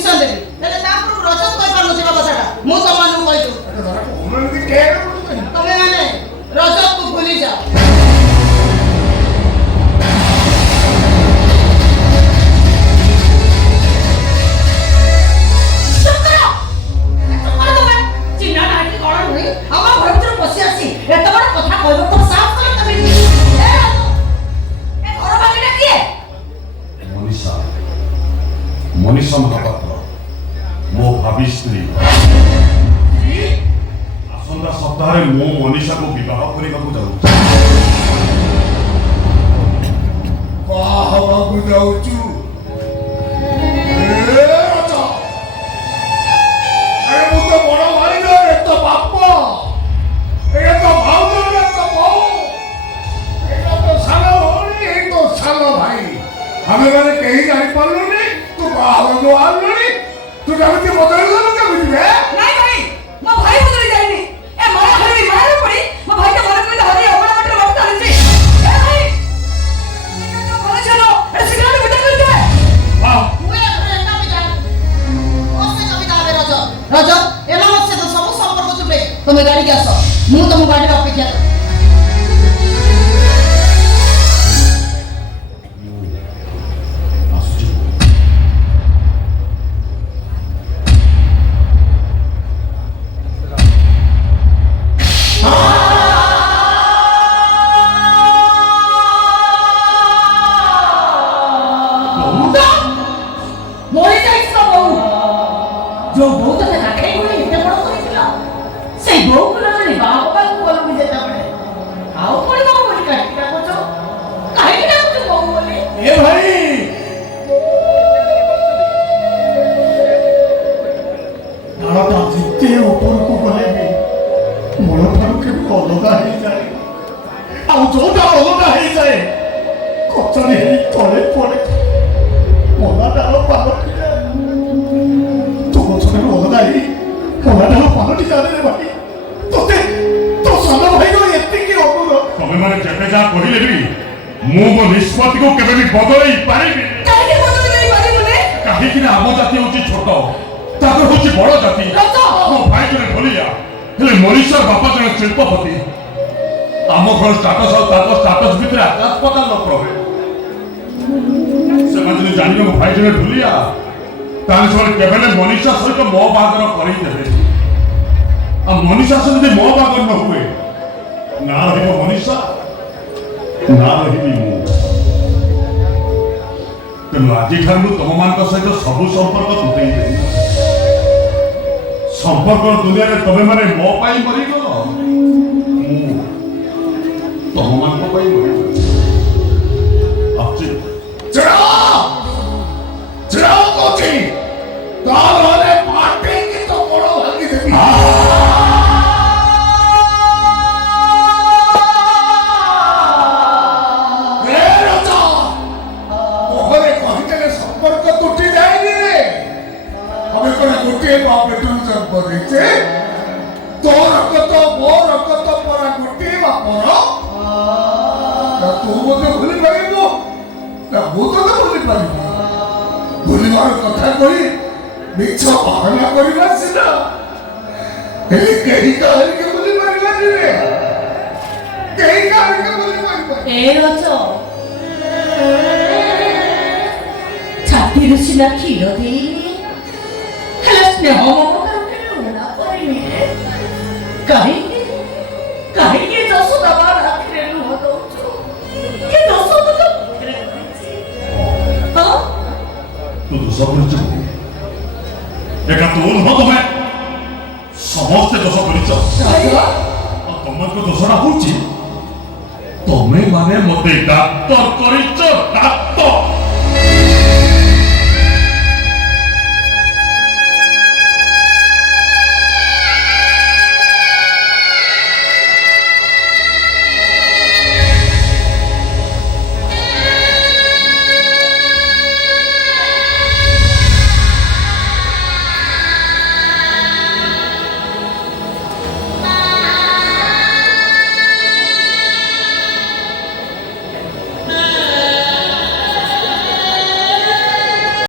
ନିଶ୍ଚୟ ଦେବି। ହେଲେ ତା ପୂର୍ବରୁ ରଜତ କହିପାରୁନଥିବା କଥାଟା ମୁଁ ତମମାନଙ୍କୁ କହିଛୁ। ତମେ ମାନେ ରଜତକୁ ଭୁଲି ଯାଅ। मनीषा महापात्र मो भावी स्त्री आसंता सप्ताह मो मनीषा को विवाह करने जाऊँ। हमें मैंने कहीं जाने पार नहीं तू बाहर आलनी तू जाने बदल नहीं भाई मैं भाई बदल जाएनी ए मारा घर में मारा पड़ी मैं भाई के मारे में हरी अपना मटर मत डालनी ए भाई क्या बोले चलो ए सिगरेट बिटा कर दे हां मुए घर एंडा में जा ओसे कविता आवे रज एला मत से तो सब संपर्क चुपे तुम्हें गाड़ी के आसो मु तुम गाड़ी रे अपेक्षा जो बहुत है रखे हुए इतने बड़ा तो निकला सही बहु को ना नहीं बाप का को भी देता पड़े आओ कोई बाबू बोली काहे क्या पूछो काहे क्या पूछो बाबू बोली ए भाई नाला तो जितने ऊपर को गलेगी मोर पर के अलगा ही जाए ଆଉ ଯୋଉଟା ଅଲଗା ହେଇଯାଏ କଚରୀ ହେଇ ତଳେ ପଡେ ମଲାଟାର ପାଲଟି ଯାଏ ତୋ ଗଛରେ ଅଲଗା ହେଇ ମଲାଟାର ପାଲଟି ଯାଏ ରେ ଭାଇ ତୋତେ ତୋ ସାନ ଭାଇର ଏତିକି ଅନୁରୋଧ ତମେ ମାନେ ଯେତେ ଯାହା କହିଲେ ବି ମୁଁ ମୋ ନିଷ୍ପତ୍ତିକୁ କେବେ ବି ବଦଳେଇ ପାରିବି କାହିଁକି ବଦଳେଇ ପାରିବୁନି କାହିଁକି ନା ଆମ ଜାତି ହେଉଛି ଛୋଟ ତାଙ୍କର ହେଉଛି ବଡ଼ ଜାତି ମୋ ଭାଇ ଜଣେ ଢୋଲିଆ ହେଲେ ମଣିଷର ବାପା ଜଣେ ଶିଳ୍ପପତି ଆମ ଘର ଷ୍ଟାଟସ୍ ଆଉ ତାଙ୍କ ଷ୍ଟାଟସ୍ ଭିତରେ ଆକାଶ ପାତାଳ ପ୍ରଭେଦ ସେମାନେ ଯଦି ଜାଣିବେ ମୋ ଭାଇ ଜଣେ ଢୋଲିଆ ତାହେଲେ ସେମାନେ କେବେ ମନୀଷା ସହିତ ମୋ ବାହାଘର କରେଇ ଦେବେ ଆଉ ମନୀଷା ସହିତ ଯଦି ମୋ ବାହାଘର ନ ହୁଏ ନା ରହିବ ମନୀଷା ନା ରହିବି ମୁଁ ତେଣୁ ଆଜିଠାରୁ ମୁଁ ତମମାନଙ୍କ ସହିତ ସବୁ ସମ୍ପର୍କ ତୁଟେଇ ଦେବି ସମ୍ପର୍କ ଦୁନିଆରେ ତମେ ମାନେ ମୋ ପାଇଁ ମରିଗଲ ମୁଁ ତମମାନଙ୍କ ପାଇଁ ମରିଗଲି ଚିରାଉ କହୁଛି ତାହେଲେ ପାଟି କି ତ ଗୋଡ଼ ଭାଙ୍ଗି ଦେବି ମୋହରେ କହିଦେଲେ ସମ୍ପର୍କ ତୁଟି ଯାଏନି ରେ ଆମେ କଣ ଗୋଟିଏ ବାପ ବେଟରୁ ଜନ୍ମ ଦେଇଛେ ତୋ ରକ୍ତ ମୋ ରକ୍ତ ପରା ଗୋଟିଏ ବାପର ତୁ ମଧ୍ୟ ଭୁଲି ପାରିବୁ ନା ମୁଁ ତତେ ଭୁଲି ପାରିବି ଭୁଲିବାର କଥା କହି ମିଛ ବାହାନା କରିବା ସିନା ହେଲେ କେହି କାହାରିকে ଭୁଲି ପାରିବାନି ରେ କେହି କାହାରିକେ ଭୁଲି ପାରିବାନି ଏ ରଜ ଛାତିରୁ ସିନା କ୍ଷୀର ଦେଇନି ହେଲେ ସ୍ନେହ ମମତାରେ ଲୁଣା କରିନି କାହିଁକି କାହିଁକି ଯଶୋଦା ମା ରାତିରେ ଲୁହ ଦଉଛୁ କି ଯଶୋଦା ତ ମୁଖରେ କହିଛି ହଁ ତୁ ଦୋଷ କରିଛୁ ଏକା ତୁ ନୁହଁ ତମେ ସମସ୍ତେ ଦୋଷ କରିଛ ଆଉ ତମଙ୍କ ଦୋଷଟା ହଉଛି ତମେ ମାନେ ମତେ ଡାକ୍ତର କରିଛ ଡାକ୍ତର